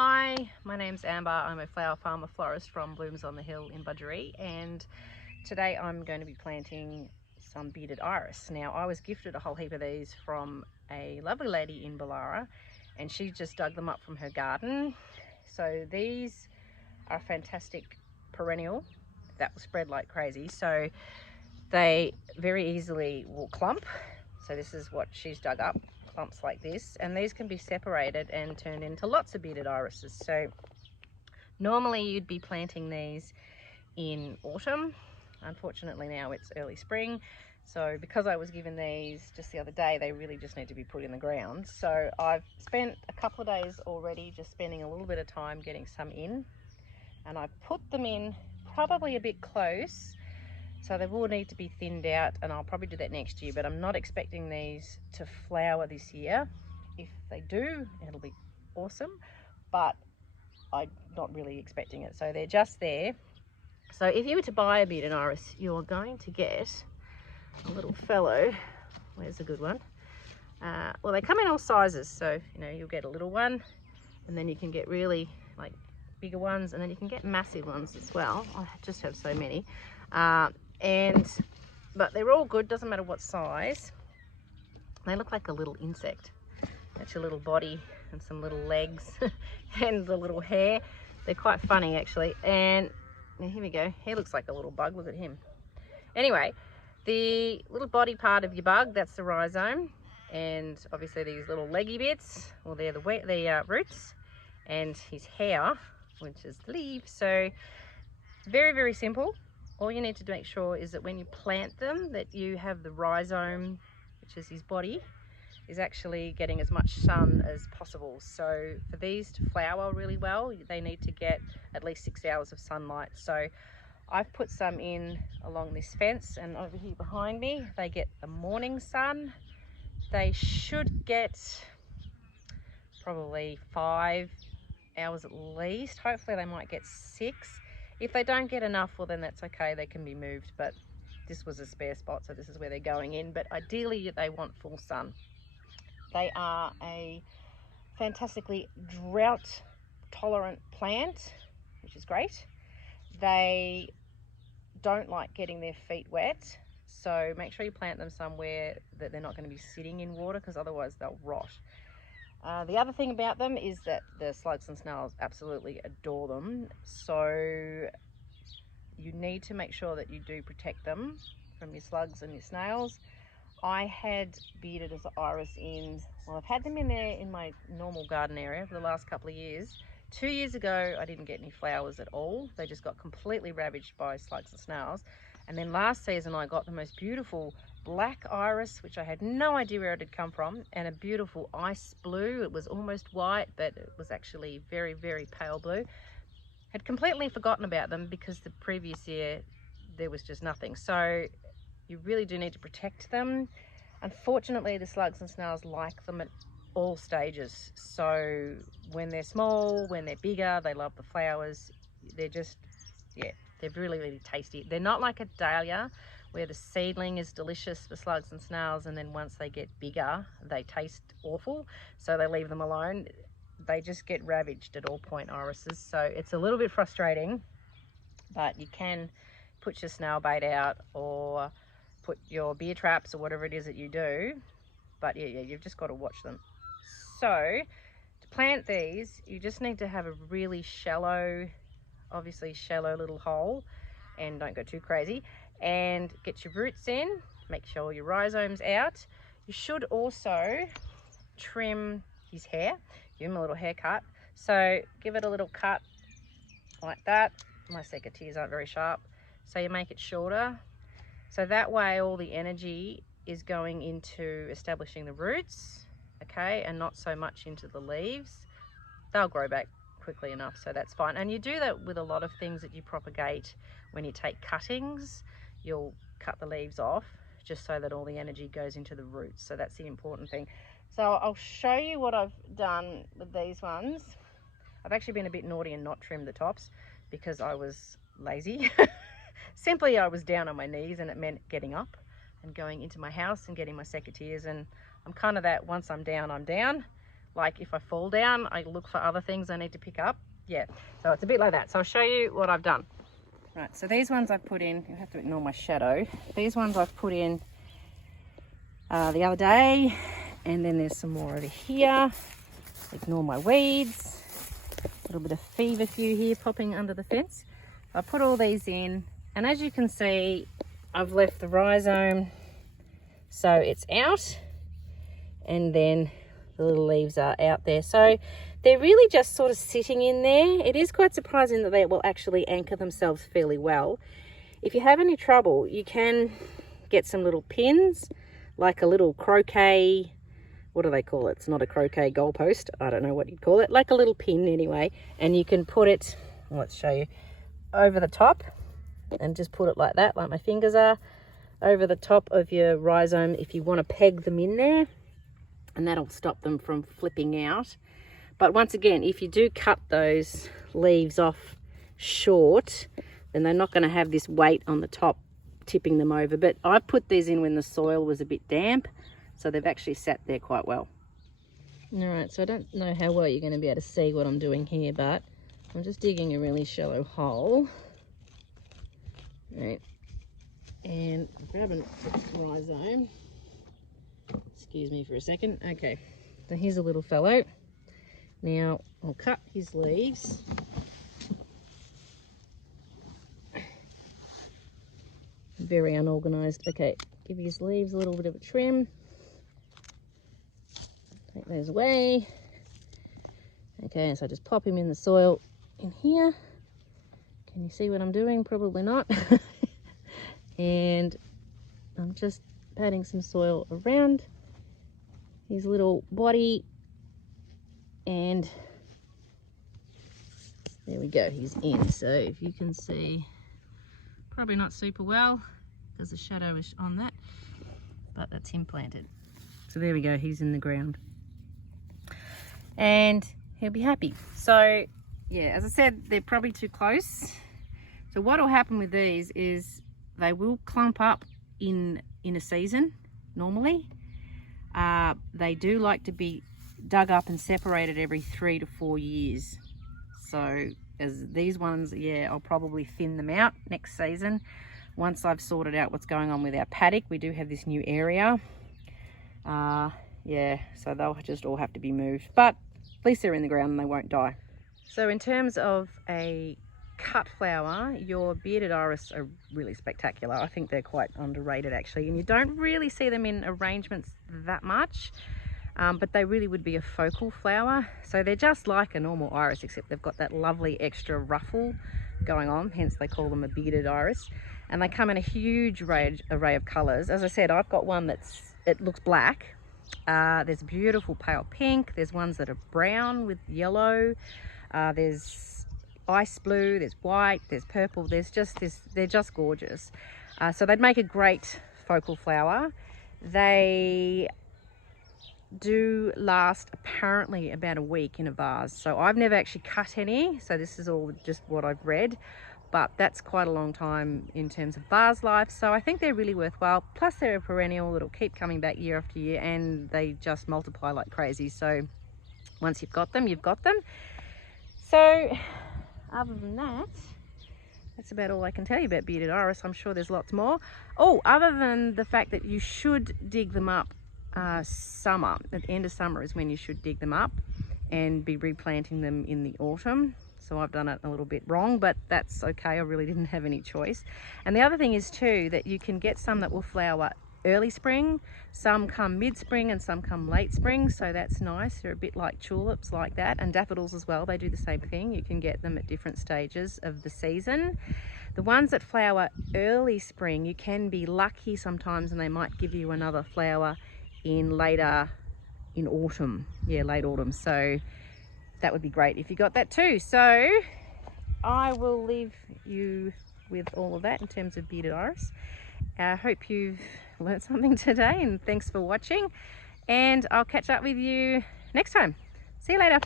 Hi, my name's Amber. I'm a flower farmer florist from Blooms on the Hill in Budgeree, and today I'm going to be planting some bearded iris. Now, I was gifted a whole heap of these from a lovely lady in Boolarra, and she just dug them up from her garden. So these are fantastic perennial that will spread like crazy. So they very easily will clump. So this is what she's dug up, clumps like this, and these can be separated and turned into lots of bearded irises. So normally you'd be planting these in autumn. Unfortunately now it's early spring. So because I was given these just the other day, they really just need to be put in the ground. So I've spent a couple of days already just spending a little bit of time getting some in, and I've put them in probably a bit close. So they will need to be thinned out, and I'll probably do that next year, but I'm not expecting these to flower this year. If they do, it'll be awesome, but I'm not really expecting it. So they're just there. So if you were to buy a bearded iris, you're going to get a little fellow. Where's a good one? Well, they come in all sizes. So, you know, you'll get a little one, and then you can get really like bigger ones, and then you can get massive ones as well. I just have so many. But they're all good, doesn't matter what size. They look like a little insect. That's your little body and some little legs and the little hair. They're quite funny actually. And now here we go. He looks like a little bug. Look at him. Anyway, the little body part of your bug, that's the rhizome. And obviously these little leggy bits, well, they're the roots, and his hair, which is the leaves. So very, very simple. All you need to make sure is that when you plant them, that you have the rhizome, which is his body, is actually getting as much sun as possible. So for these to flower really well, they need to get at least 6 hours of sunlight. So I've put some in along this fence, and over here behind me, they get the morning sun. They should get probably 5 hours at least. Hopefully they might get 6. If they don't get enough, well then that's okay, they can be moved, but this was a spare spot, so this is where they're going in. But ideally they want full sun. They are a fantastically drought tolerant plant, which is great. They don't like getting their feet wet, so make sure you plant them somewhere that they're not going to be sitting in water, because otherwise they'll rot. The other thing about them is that the slugs and snails absolutely adore them, so you need to make sure that you do protect them from your slugs and your snails. I had bearded iris in, well, I've had them in there in my normal garden area for the last couple of years. 2 years ago I didn't get any flowers at all. They just got completely ravaged by slugs and snails. And then last season I got the most beautiful black iris, which I had no idea where it had come from, and a beautiful ice blue. It was almost white, but it was actually very, very pale blue. Had completely forgotten about them because the previous year there was just nothing. So you really do need to protect them. Unfortunately, the slugs and snails like them at all stages. So when they're small, when they're bigger, they love the flowers. They're just, yeah, they're really, really tasty. They're not like a dahlia where the seedling is delicious for slugs and snails, and then once they get bigger, they taste awful, so they leave them alone. They just get ravaged at all point irises. So it's a little bit frustrating, but you can put your snail bait out or put your beer traps or whatever it is that you do. But yeah, you've just got to watch them. So to plant these, you just need to have a really shallow, obviously shallow little hole, and don't go too crazy, and get your roots in. Make sure your rhizome's out. You should also trim his hair, give him a little haircut. So give it a little cut like that. My secateurs aren't very sharp, so you make it shorter, so that way all the energy is going into establishing the roots, okay, and not so much into the leaves. They'll grow back quickly enough, so that's fine. And you do that with a lot of things that you propagate. When you take cuttings, you'll cut the leaves off just so that all the energy goes into the roots. So that's the important thing. So I'll show you what I've done with these ones. I've actually been a bit naughty and not trimmed the tops because I was lazy. Simply, I was down on my knees, and it meant getting up and going into my house and getting my secateurs. And I'm kind of that, once I'm down, like if I fall down, I look for other things I need to pick up. Yeah, so it's a bit like that. So I'll show you what I've done. Right, so these ones I've put in, you have to ignore my shadow. These ones I've put in the other day, and then there's some more over here. Ignore my weeds. A little bit of feverfew here popping under the fence. I put all these in, and as you can see, I've left the rhizome so it's out, and then the little leaves are out there. So they're really just sort of sitting in there. It is quite surprising that they will actually anchor themselves fairly well. If you have any trouble, you can get some little pins, like a little croquet, what do they call it? It's not a croquet goalpost. I don't know what you'd call it. Like a little pin anyway. And you can put it, let's show you, over the top, and just put it like that, like my fingers are, over the top of your rhizome if you want to peg them in there, and that'll stop them from flipping out. But once again, if you do cut those leaves off short, then they're not going to have this weight on the top tipping them over. But I put these in when the soil was a bit damp, so they've actually sat there quite well. All right, so I don't know how well you're going to be able to see what I'm doing here, but I'm just digging a really shallow hole. Right, and grabbing rhizome. Excuse me for a second. Okay, so here's a little fellow. Now I'll cut his leaves. Very unorganized. Okay, give his leaves a little bit of a trim. Take those away. Okay, so I just pop him in the soil in here. Can you see what I'm doing? Probably not. And I'm just patting some soil around his little body, and there we go, he's in. So if you can see, probably not super well because the shadow is on that, but that's him planted. So there we go, he's in the ground and he'll be happy. So yeah, as I said, they're probably too close. So what will happen with these is they will clump up in a season normally. They do like to be dug up and separated every 3 to 4 years. So as these ones, yeah, I'll probably thin them out next season. Once I've sorted out what's going on with our paddock, we do have this new area. Yeah, so they'll just all have to be moved, but at least they're in the ground and they won't die. So in terms of a cut flower, your bearded iris are really spectacular. I think they're quite underrated actually, and you don't really see them in arrangements that much, but they really would be a focal flower. So they're just like a normal iris, except they've got that lovely extra ruffle going on, hence they call them a bearded iris. And they come in a huge array of colors. As I said, I've got one it looks black. There's beautiful pale pink, there's ones that are brown with yellow, there's ice blue, there's white, there's purple, there's just this, they're just gorgeous. So they'd make a great focal flower. They do last apparently about a week in a vase. So I've never actually cut any, so this is all just what I've read, but that's quite a long time in terms of vase life. So I think they're really worthwhile. Plus they're a perennial that'll keep coming back year after year, and they just multiply like crazy. So once you've got them, you've got them. So other than that, that's about all I can tell you about bearded iris. I'm sure there's lots more. Oh, other than the fact that you should dig them up summer. At the end of summer is when you should dig them up and be replanting them in the autumn. So I've done it a little bit wrong, but that's okay. I really didn't have any choice. And the other thing is too, that you can get some that will flower early spring, some come mid-spring and some come late spring, so that's nice. They're a bit like tulips like that, and daffodils as well. They do the same thing. You can get them at different stages of the season. The ones that flower early spring, you can be lucky sometimes, and they might give you another flower in autumn. Yeah, late autumn. So that would be great if you got that too. So I will leave you with all of that in terms of bearded iris. I hope you've learned something today, and thanks for watching, and I'll catch up with you next time. See you later.